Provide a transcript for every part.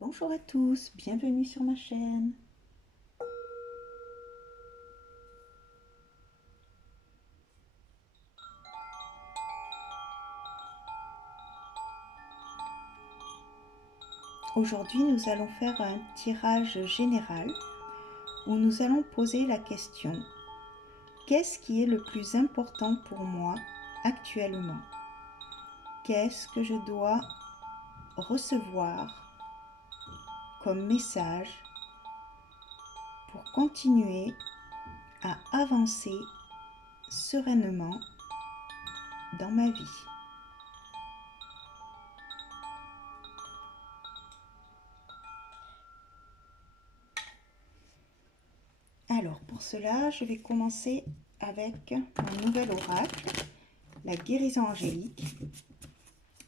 Bonjour à tous, bienvenue sur ma chaîne. Aujourd'hui, nous allons faire un tirage général où nous allons poser la question: qu'est-ce qui est le plus important pour moi actuellement? Qu'est-ce que je dois recevoir comme message pour continuer à avancer sereinement dans ma vie? Alors pour cela, je vais commencer avec mon nouvel oracle, la guérison angélique.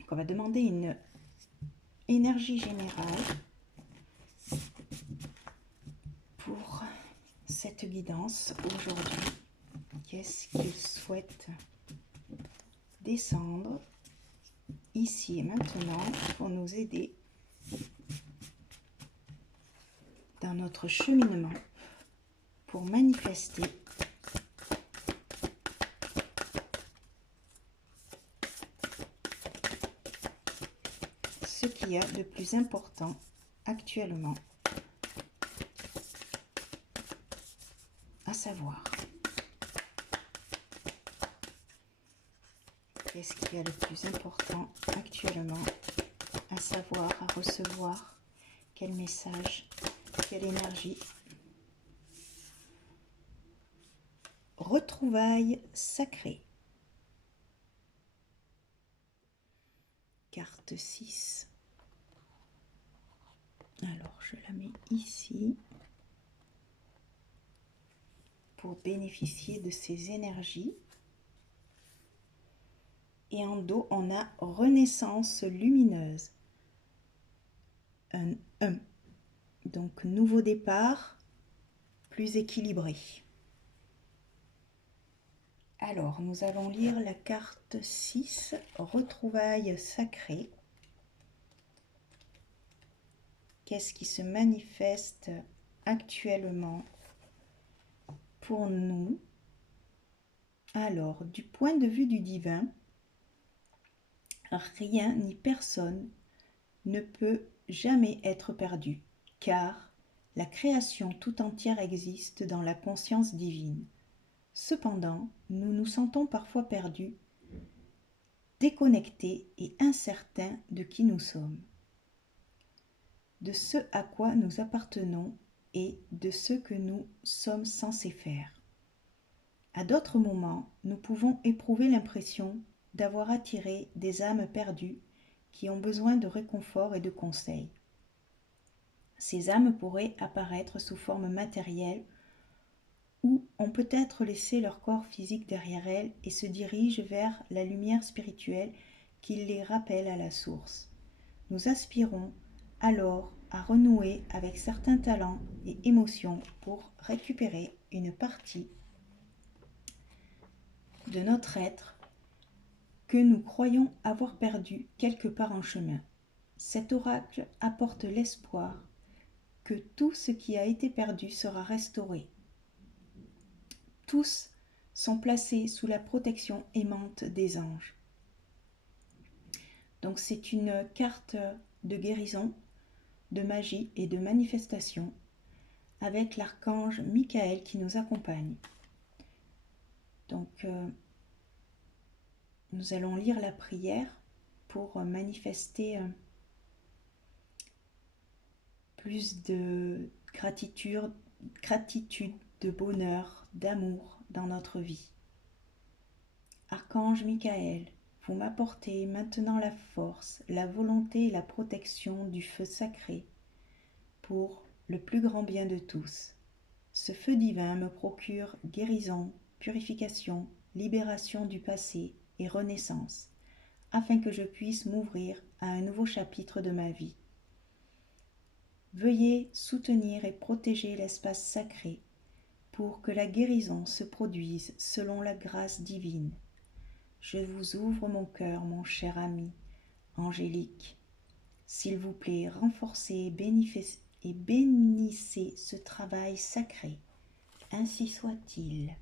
Donc on va demander une énergie générale pour cette guidance aujourd'hui. Qu'est-ce qu'il souhaite descendre ici et maintenant pour nous aider dans notre cheminement pour manifester ce qu'il y a de plus important actuellement à savoir. Qu'est-ce qu'il y a de plus important actuellement à savoir, à recevoir? Quel message, quelle énergie? Retrouvailles sacrées. Carte 6. Alors, je la mets ici pour bénéficier de ces énergies. Et en dos, on a Renaissance lumineuse. Un 1. Donc, nouveau départ, plus équilibré. Alors, nous allons lire la carte 6, Retrouvailles sacrées. Qu'est-ce qui se manifeste actuellement pour nous? Alors, du point de vue du divin, rien ni personne ne peut jamais être perdu, car la création tout entière existe dans la conscience divine. Cependant, nous nous sentons parfois perdus, déconnectés et incertains de qui nous sommes, de ce à quoi nous appartenons et de ce que nous sommes censés faire. À d'autres moments, nous pouvons éprouver l'impression d'avoir attiré des âmes perdues qui ont besoin de réconfort et de conseils. Ces âmes pourraient apparaître sous forme matérielle ou ont peut-être laissé leur corps physique derrière elles et se dirigent vers la lumière spirituelle qui les rappelle à la source. Nous aspirons alors à renouer avec certains talents et émotions pour récupérer une partie de notre être que nous croyons avoir perdu quelque part en chemin. Cet oracle apporte l'espoir que tout ce qui a été perdu sera restauré. Tous sont placés sous la protection aimante des anges. Donc c'est une carte de guérison, de magie et de manifestation avec l'archange Michael qui nous accompagne. Donc nous allons lire la prière pour manifester plus de gratitude, de bonheur, d'amour dans notre vie. Archange Michael, vous m'apportez maintenant la force, la volonté et la protection du feu sacré pour le plus grand bien de tous. Ce feu divin me procure guérison, purification, libération du passé et renaissance, afin que je puisse m'ouvrir à un nouveau chapitre de ma vie. Veuillez soutenir et protéger l'espace sacré pour que la guérison se produise selon la grâce divine. Je vous ouvre mon cœur, mon cher ami angélique. S'il vous plaît, renforcez et bénissez ce travail sacré. Ainsi soit-il.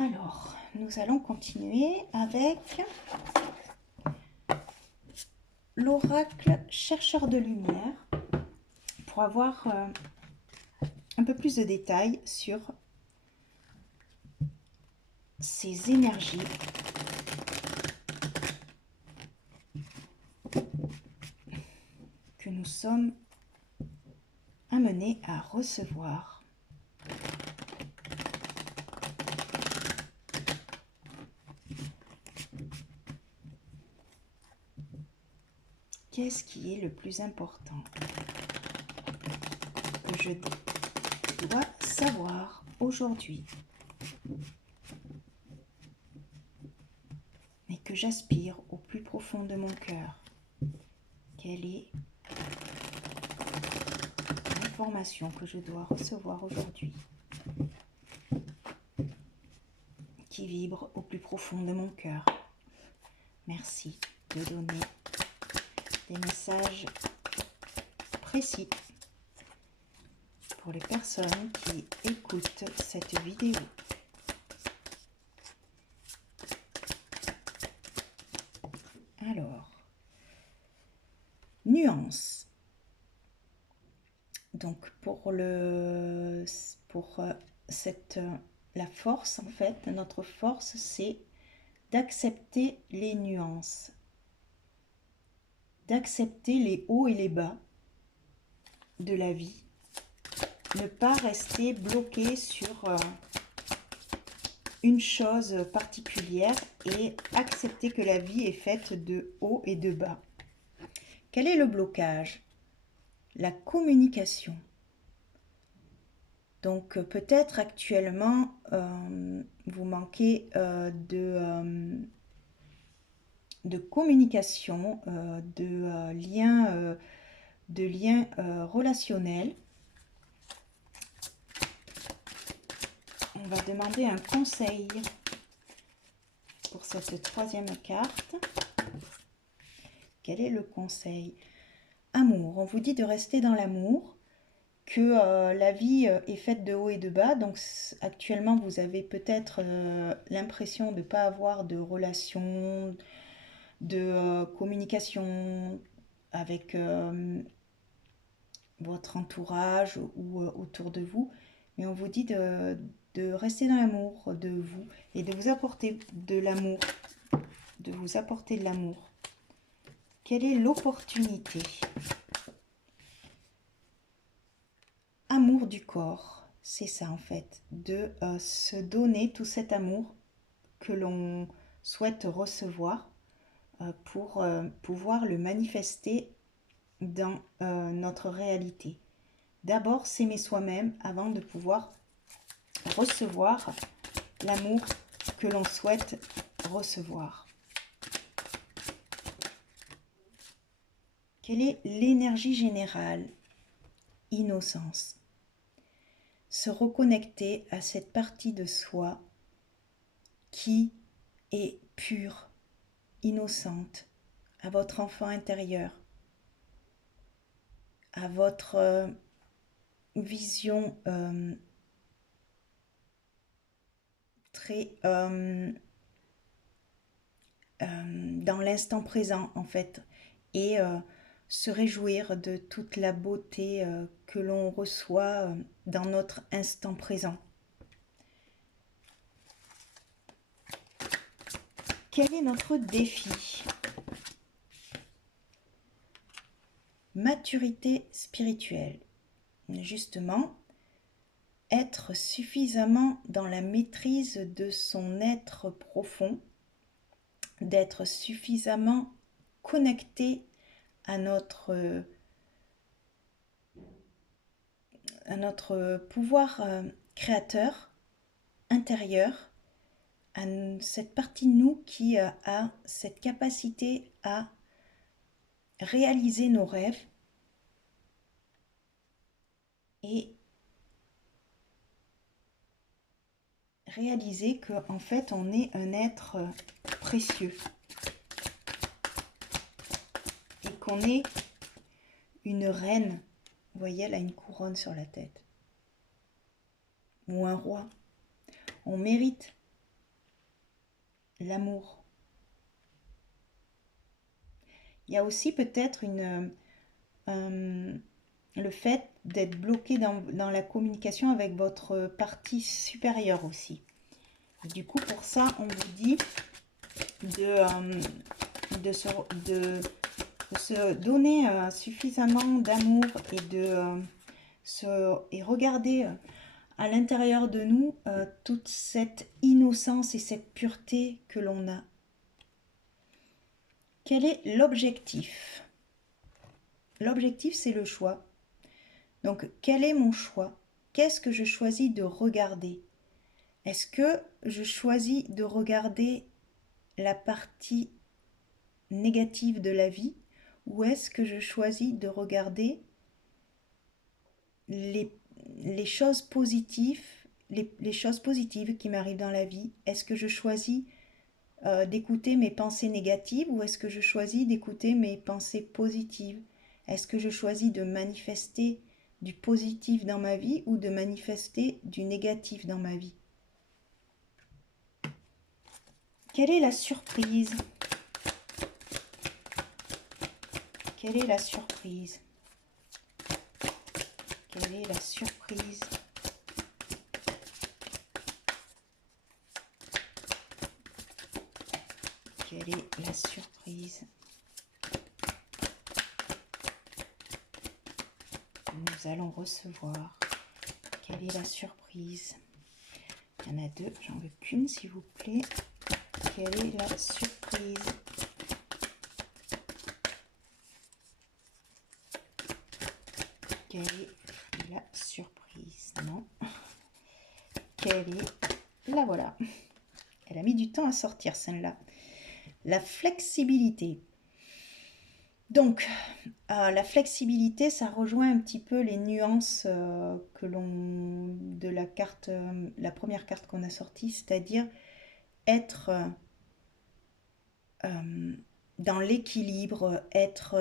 Alors, nous allons continuer avec l'oracle chercheur de lumière pour avoir un peu plus de détails sur ces énergies que nous sommes amenés à recevoir. Qu'est-ce qui est le plus important que je dois savoir aujourd'hui, mais que j'aspire au plus profond de mon cœur? Quelle est l'information que je dois recevoir aujourd'hui qui vibre au plus profond de mon cœur? Merci de donner des messages précis pour les personnes qui écoutent cette vidéo. Alors, nuance. Donc la force, en fait, notre force, c'est d'accepter les nuances, d'accepter les hauts et les bas de la vie, ne pas rester bloqué sur une chose particulière et accepter que la vie est faite de hauts et de bas. Quel est le blocage? La communication. Donc peut-être actuellement vous manquez de communication, de liens relationnels. On va demander un conseil pour cette troisième carte. Quel est le conseil? Amour. On vous dit de rester dans l'amour, que la vie est faite de haut et de bas. Donc actuellement, vous avez peut-être l'impression de ne pas avoir de relation, de communication avec votre entourage ou autour de vous. Mais on vous dit de rester dans l'amour de vous et de vous apporter de l'amour. De vous apporter de l'amour. Quelle est l'opportunité? Amour du corps, c'est ça en fait, de se donner tout cet amour que l'on souhaite recevoir pour pouvoir le manifester dans notre réalité. D'abord s'aimer soi-même avant de pouvoir recevoir l'amour que l'on souhaite recevoir. Quelle est l'énergie générale? Innocence. Se reconnecter à cette partie de soi qui est pure, innocente, à votre enfant intérieur, à votre vision très dans l'instant présent en fait, et se réjouir de toute la beauté que l'on reçoit dans notre instant présent. Quel est notre défi? Maturité spirituelle. Justement, être suffisamment dans la maîtrise de son être profond, d'être suffisamment connecté à notre pouvoir créateur intérieur, à cette partie de nous qui a cette capacité à réaliser nos rêves et réaliser qu'en fait on est un être précieux et qu'on est une reine. Vous voyez, elle a une couronne sur la tête. Ou un roi. On mérite l'amour. Il y a aussi peut-être le fait d'être bloqué dans la communication avec votre partie supérieure aussi. Et du coup, pour ça, on vous dit de se donner suffisamment d'amour et regarder à l'intérieur de nous toute cette innocence et cette pureté que l'on a. Quel est l'objectif? L'objectif, c'est le choix. Donc, quel est mon choix? Qu'est-ce que je choisis de regarder? Est-ce que je choisis de regarder la partie négative de la vie ou est-ce que je choisis de regarder les choses positives, les choses positives qui m'arrivent dans la vie? Est-ce que je choisis d'écouter mes pensées négatives ou est-ce que je choisis d'écouter mes pensées positives? Est-ce que je choisis de manifester du positif dans ma vie ou de manifester du négatif dans ma vie? Quelle est la surprise? Quelle est la surprise? Quelle est la surprise? Quelle est la surprise? Nous allons recevoir. Quelle est la surprise? Il y en a deux, j'en veux qu'une s'il vous plaît. Quelle est la surprise? Quelle est la surprise? Non. Quelle est... La voilà. Elle a mis du temps à sortir celle-là. La flexibilité. Donc, la flexibilité, ça rejoint un petit peu les nuances que l'on de la carte, la première carte qu'on a sortie, c'est-à-dire être dans l'équilibre, être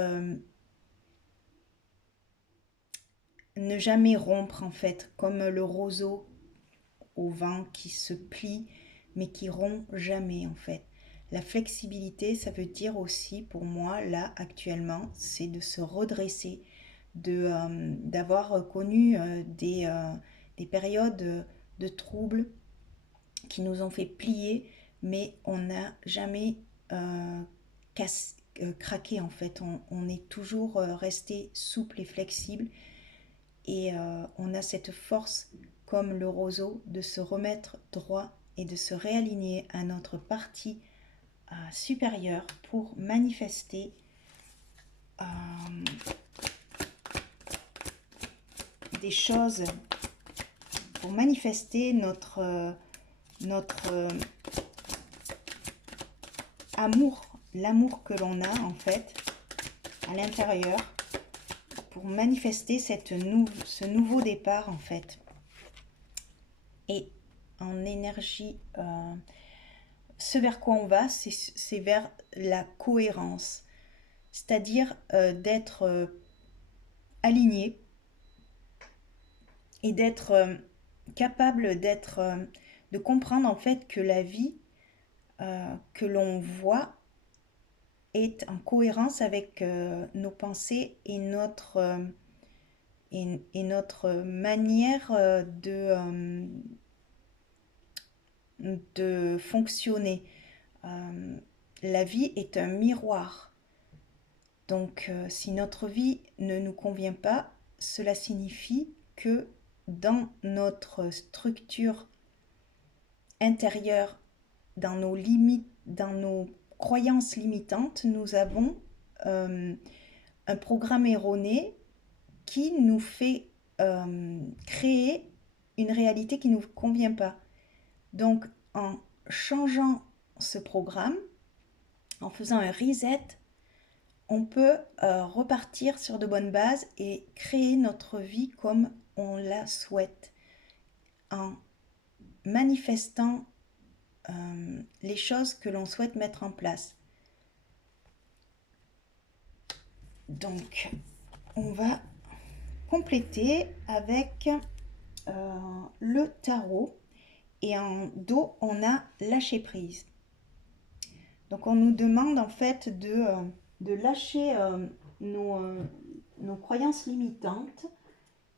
ne jamais rompre en fait, comme le roseau au vent qui se plie mais qui rompt jamais en fait. La flexibilité, ça veut dire aussi pour moi là actuellement, c'est de se redresser, d'avoir connu des périodes de troubles qui nous ont fait plier, mais on n'a jamais craqué en fait. On est toujours resté souple et flexible et on a cette force comme le roseau de se remettre droit et de se réaligner à notre partie supérieure pour manifester des choses, pour manifester notre amour, l'amour que l'on a en fait à l'intérieur, pour manifester ce nouveau départ en fait. Et en énergie, ce vers quoi on va, c'est vers la cohérence, c'est-à-dire d'être aligné et d'être capable de comprendre en fait que la vie que l'on voit est en cohérence avec nos pensées et notre manière de fonctionner. La vie est un miroir. Donc si notre vie ne nous convient pas, cela signifie que dans notre structure intérieure, dans nos limites, dans nos croyances limitantes, nous avons un programme erroné qui nous fait créer une réalité qui ne nous convient pas. Donc, en changeant ce programme, en faisant un reset, on peut repartir sur de bonnes bases et créer notre vie comme on la souhaite en manifestant les choses que l'on souhaite mettre en place. Donc, on va compléter avec le tarot et en dos, on a lâcher prise. Donc, on nous demande en fait de lâcher nos croyances limitantes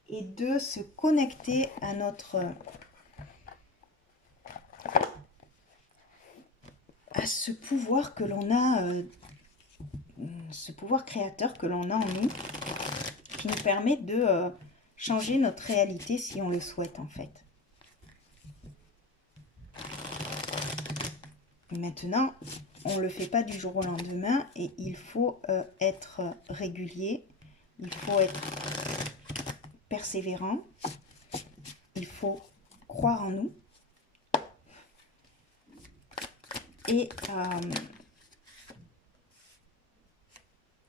et de se connecter à ce pouvoir que l'on a, ce pouvoir créateur que l'on a en nous, qui nous permet de changer notre réalité si on le souhaite en fait. Maintenant, on ne le fait pas du jour au lendemain et il faut être régulier, il faut être persévérant, il faut croire en nous. Et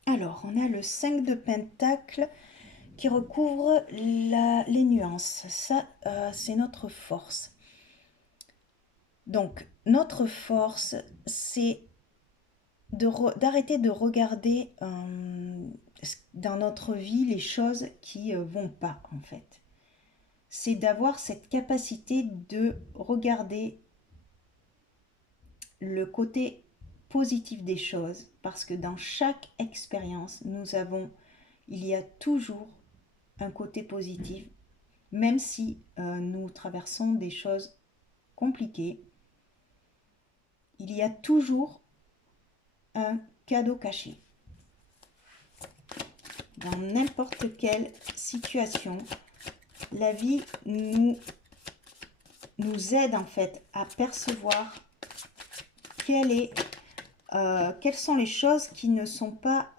alors, on a le 5 de Pentacle qui recouvre les nuances. Ça, c'est notre force. Donc, notre force, c'est d'arrêter de regarder dans notre vie les choses qui vont pas, en fait. C'est d'avoir cette capacité de regarder le côté positif des choses, parce que dans chaque expérience, il y a toujours un côté positif, même si nous traversons des choses compliquées, il y a toujours un cadeau caché. Dans n'importe quelle situation, la vie nous aide en fait à percevoir quelles sont les choses qui ne sont pas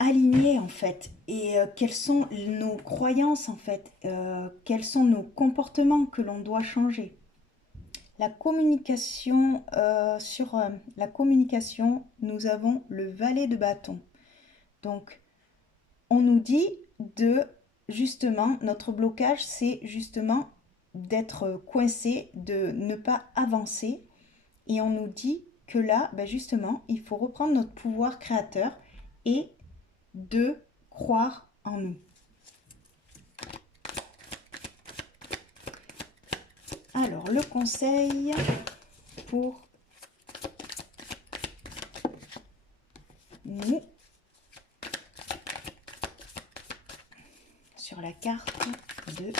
alignées en fait, et quelles sont nos croyances en fait, quels sont nos comportements que l'on doit changer. La communication, sur la communication, nous avons le valet de bâton. Donc, on nous dit justement, notre blocage, c'est justement d'être coincé, de ne pas avancer. Et on nous dit que là, justement, il faut reprendre notre pouvoir créateur et de croire en nous. Alors, le conseil pour nous sur la carte de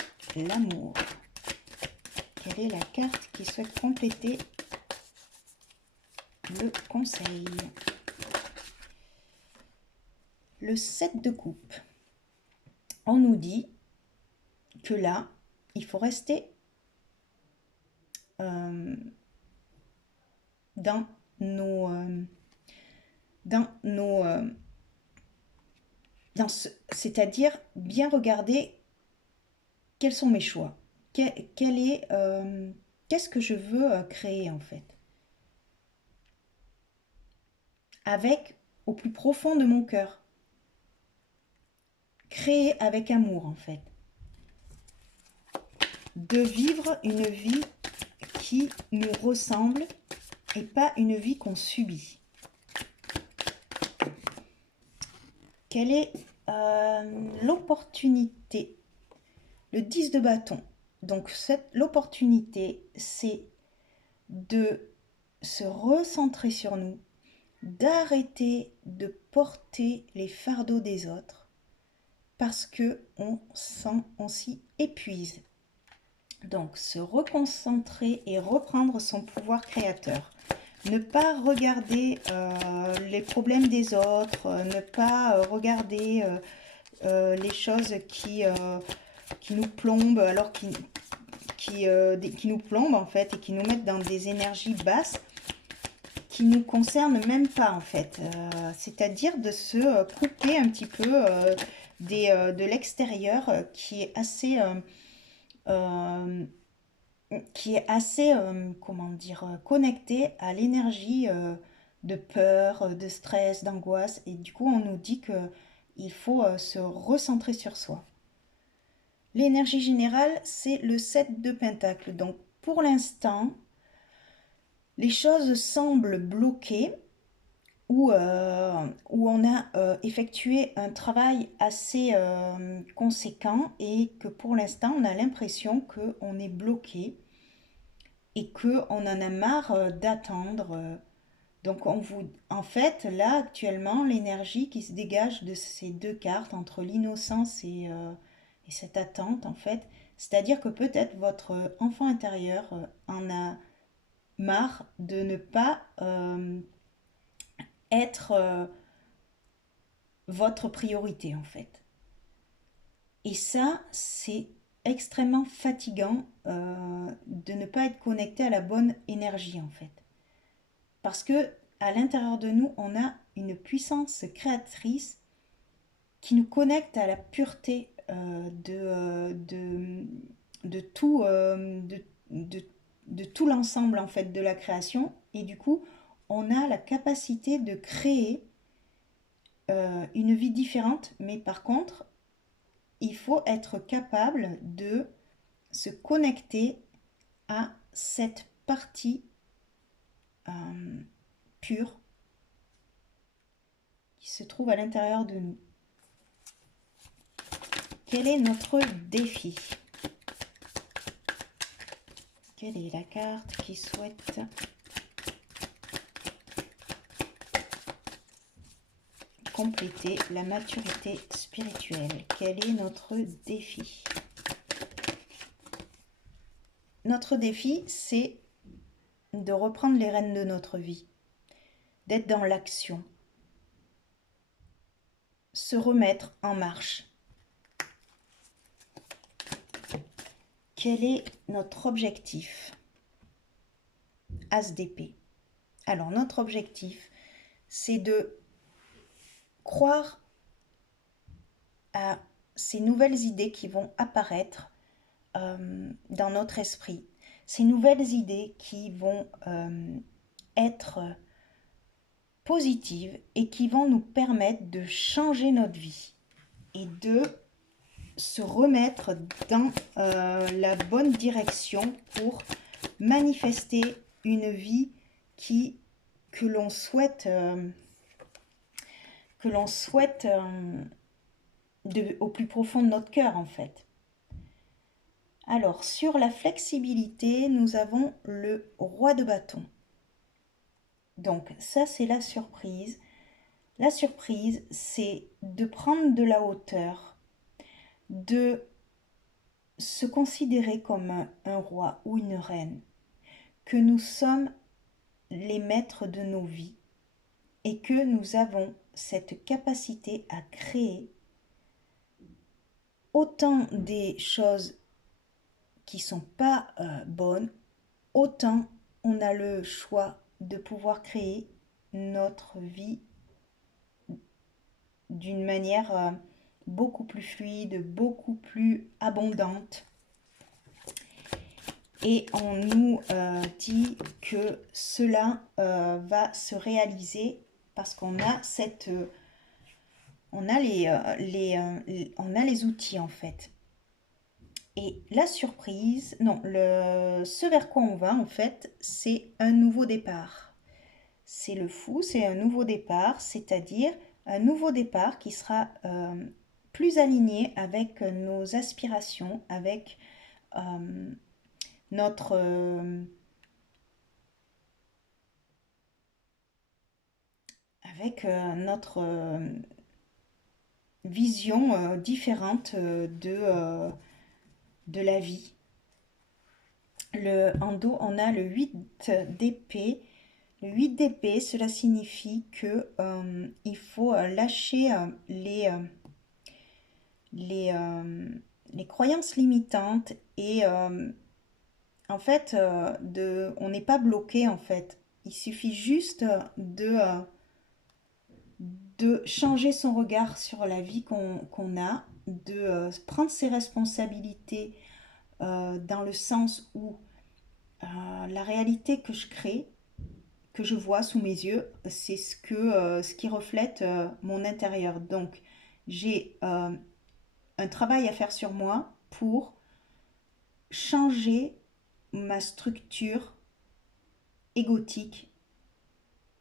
l'amour. Quelle est la carte qui souhaite compléter le conseil? Le 7 de coupe. On nous dit que là, il faut rester c'est-à-dire bien regarder quels sont mes choix, qu'est-ce que je veux créer en fait, avec au plus profond de mon cœur, créer avec amour en fait, de vivre une vie qui nous ressemble et pas une vie qu'on subit. Quelle est l'opportunité? Le 10 de bâton. Donc l'opportunité, c'est de se recentrer sur nous, d'arrêter de porter les fardeaux des autres, parce que on s'y épuise. Donc se reconcentrer et reprendre son pouvoir créateur. Ne pas regarder les problèmes des autres, ne pas regarder les choses qui nous plombent, alors qui nous plombent en fait, et qui nous mettent dans des énergies basses qui nous concernent même pas en fait. C'est-à-dire de se couper un petit peu de l'extérieur qui est assez... comment dire, connecté à l'énergie de peur, de stress, d'angoisse. Et du coup, on nous dit qu'il faut se recentrer sur soi. L'énergie générale, c'est le 7 de Pentacle. Donc, pour l'instant, les choses semblent bloquées où on a effectué un travail assez conséquent et que pour l'instant, on a l'impression qu'on est bloqué et qu'on en a marre d'attendre. Donc, en fait, là, actuellement, l'énergie qui se dégage de ces deux cartes, entre l'innocence et cette attente, en fait, c'est-à-dire que peut-être votre enfant intérieur en a marre de ne pas être votre priorité, en fait. Et ça, c'est extrêmement fatigant de ne pas être connecté à la bonne énergie, en fait. Parce que à l'intérieur de nous, on a une puissance créatrice qui nous connecte à la pureté de tout, de tout l'ensemble en fait de la création. Et du coup, on a la capacité de créer une vie différente. Mais par contre, il faut être capable de se connecter à cette partie pure qui se trouve à l'intérieur de nous. Quel est notre défi? Quelle est la carte qui souhaite compléter la maturité spirituelle? Quel est notre défi? Notre défi, c'est de reprendre les rênes de notre vie, d'être dans l'action, se remettre en marche. Quel est notre objectif? As d'épée. Alors, notre objectif, c'est de croire à ces nouvelles idées qui vont apparaître dans notre esprit, ces nouvelles idées qui vont être positives et qui vont nous permettre de changer notre vie et de se remettre dans la bonne direction pour manifester une vie que l'on souhaite au plus profond de notre cœur en fait. Alors sur la flexibilité, nous avons le roi de bâton. Donc ça c'est la surprise. La surprise, c'est de prendre de la hauteur, de se considérer comme un roi ou une reine, que nous sommes les maîtres de nos vies et que nous avons cette capacité à créer autant des choses qui sont pas bonnes, autant on a le choix de pouvoir créer notre vie d'une manière beaucoup plus fluide, beaucoup plus abondante. Et on nous dit que cela va se réaliser parce qu'on a on a les outils en fait. Et la surprise, non, ce vers quoi on va en fait, c'est un nouveau départ. C'est le fou, c'est un nouveau départ, c'est-à-dire un nouveau départ qui sera plus aligné avec nos aspirations, avec notre vision différente de la vie. En dos, on a le 8 d'épée. Le 8 d'épée, cela signifie que il faut lâcher les croyances limitantes et en fait, on n'est pas bloqué en fait. Il suffit juste de changer son regard sur la vie qu'on a, de prendre ses responsabilités dans le sens où la réalité que je crée, que je vois sous mes yeux, c'est ce qui reflète mon intérieur. Donc, j'ai un travail à faire sur moi pour changer ma structure égotique,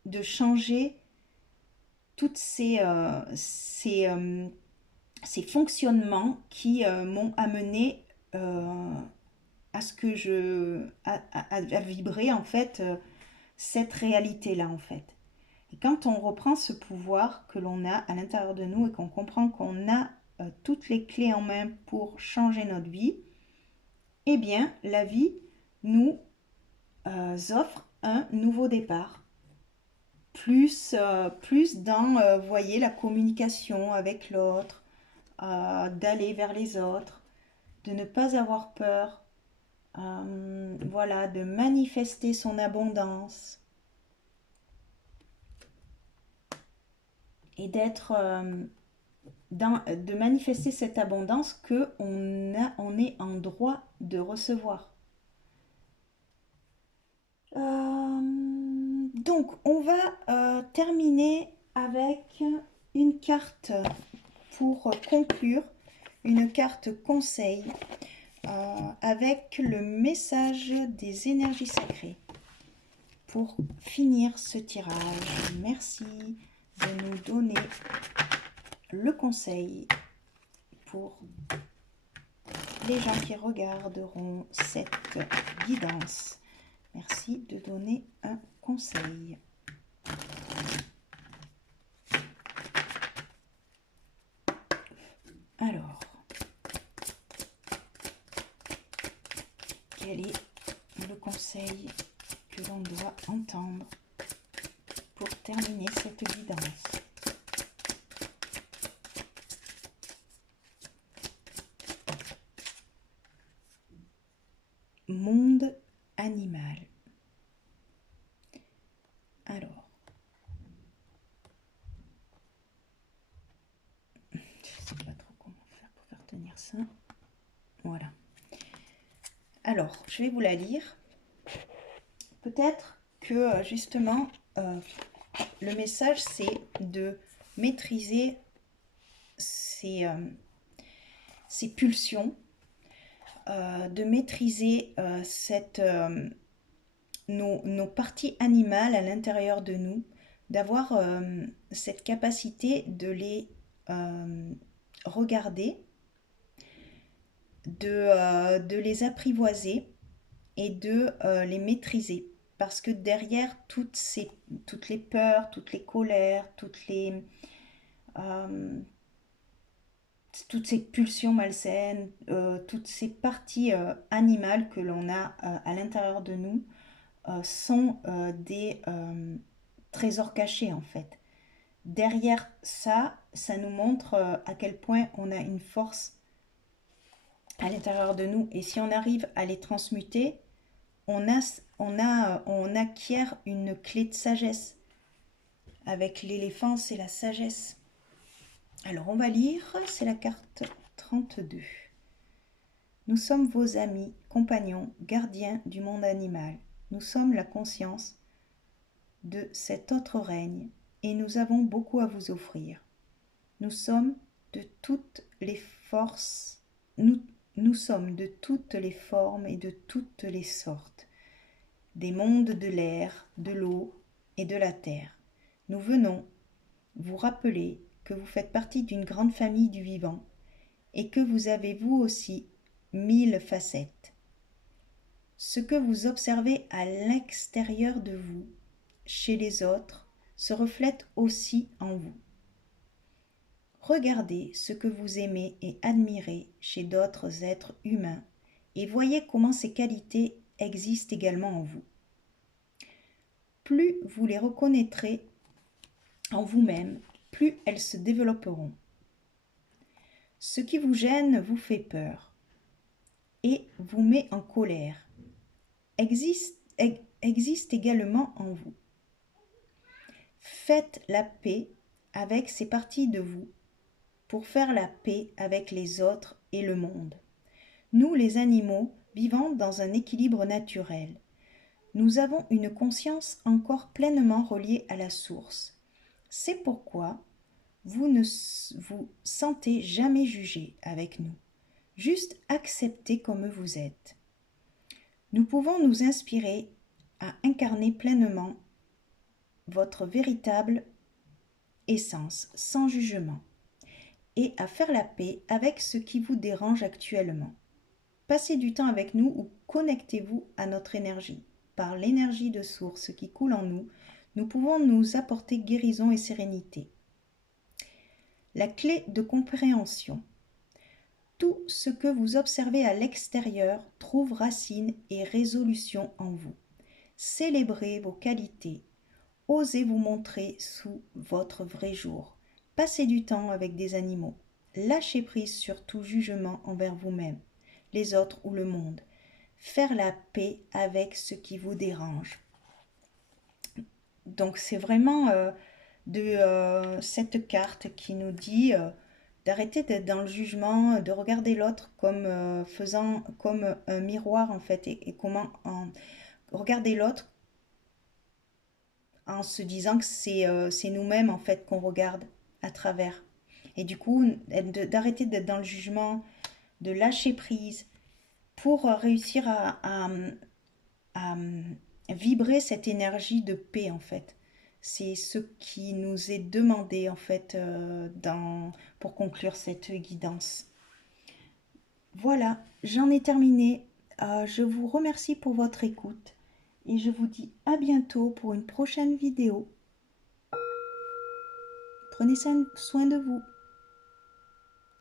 de changer toutes ces fonctionnements qui m'ont amené à ce que à vibrer en fait cette réalité-là en fait. Et quand on reprend ce pouvoir que l'on a à l'intérieur de nous et qu'on comprend qu'on a toutes les clés en main pour changer notre vie, eh bien la vie nous offre un nouveau départ. Plus dans, voyez, la communication avec l'autre, d'aller vers les autres, de ne pas avoir peur, voilà, de manifester son abondance et de manifester cette abondance que on est en droit de recevoir. Donc, on va terminer avec une carte pour conclure, une carte conseil avec le message des énergies sacrées. Pour finir ce tirage, merci de nous donner le conseil pour les gens qui regarderont cette guidance. Merci de donner un conseil. Alors, quel est le conseil que l'on doit entendre pour terminer cette guidance? Monde animal. Alors, je ne sais pas trop comment faire pour faire tenir ça. Voilà. Alors, je vais vous la lire. Peut-être que justement, le message, c'est de maîtriser ces pulsions, de maîtriser nos parties animales à l'intérieur de nous, d'avoir cette capacité de les regarder, de les apprivoiser et de les maîtriser. Parce que derrière toutes les peurs, toutes les colères, toutes ces pulsions malsaines, toutes ces parties animales que l'on a à l'intérieur de nous sont des trésors cachés en fait. Derrière ça, ça nous montre à quel point on a une force à l'intérieur de nous. Et si on arrive à les transmuter, on acquiert une clé de sagesse. Avec l'éléphant, c'est la sagesse. Alors, on va lire, c'est la carte 32. Nous sommes vos amis, compagnons, gardiens du monde animal. Nous sommes la conscience de cet autre règne et nous avons beaucoup à vous offrir. Nous sommes de toutes les forces, nous sommes de toutes les formes et de toutes les sortes, des mondes de l'air, de l'eau et de la terre. Nous venons vous rappeler que vous faites partie d'une grande famille du vivant et que vous avez vous aussi 1000 facettes. Ce que vous observez à l'extérieur de vous, chez les autres, se reflète aussi en vous. Regardez ce que vous aimez et admirez chez d'autres êtres humains et voyez comment ces qualités existent également en vous. Plus vous les reconnaîtrez en vous-même, plus elles se développeront. Ce qui vous gêne vous fait peur et vous met en colère. Existe également en vous. Faites la paix avec ces parties de vous pour faire la paix avec les autres et le monde. Nous, les animaux, vivons dans un équilibre naturel. nous avons une conscience encore pleinement reliée à la source. C'est pourquoi vous ne vous sentez jamais jugé avec nous. Juste acceptez comme vous êtes. Nous pouvons nous inspirer à incarner pleinement votre véritable essence, sans jugement, et à faire la paix avec ce qui vous dérange actuellement. Passez du temps avec nous ou connectez-vous à notre énergie. Par l'énergie de source qui coule en nous, nous pouvons nous apporter guérison et sérénité. La clé de compréhension. Tout ce que vous observez à l'extérieur trouve racine et résolution en vous. Célébrez vos qualités. Osez vous montrer sous votre vrai jour. Passez du temps avec des animaux. Lâchez prise sur tout jugement envers vous-même, les autres ou le monde. Faire la paix avec ce qui vous dérange. Donc c'est vraiment cette carte qui nous dit d'arrêter d'être dans le jugement, de regarder l'autre comme faisant comme un miroir en fait, et comment regarder l'autre en se disant que c'est nous-mêmes en fait qu'on regarde à travers. Et du coup, d'arrêter d'être dans le jugement, de lâcher prise pour réussir à vibrer cette énergie de paix en fait. C'est ce qui nous est demandé en fait pour conclure cette guidance. Voilà, j'en ai terminé. Je vous remercie pour votre écoute et je vous dis à bientôt pour une prochaine vidéo. Prenez soin de vous.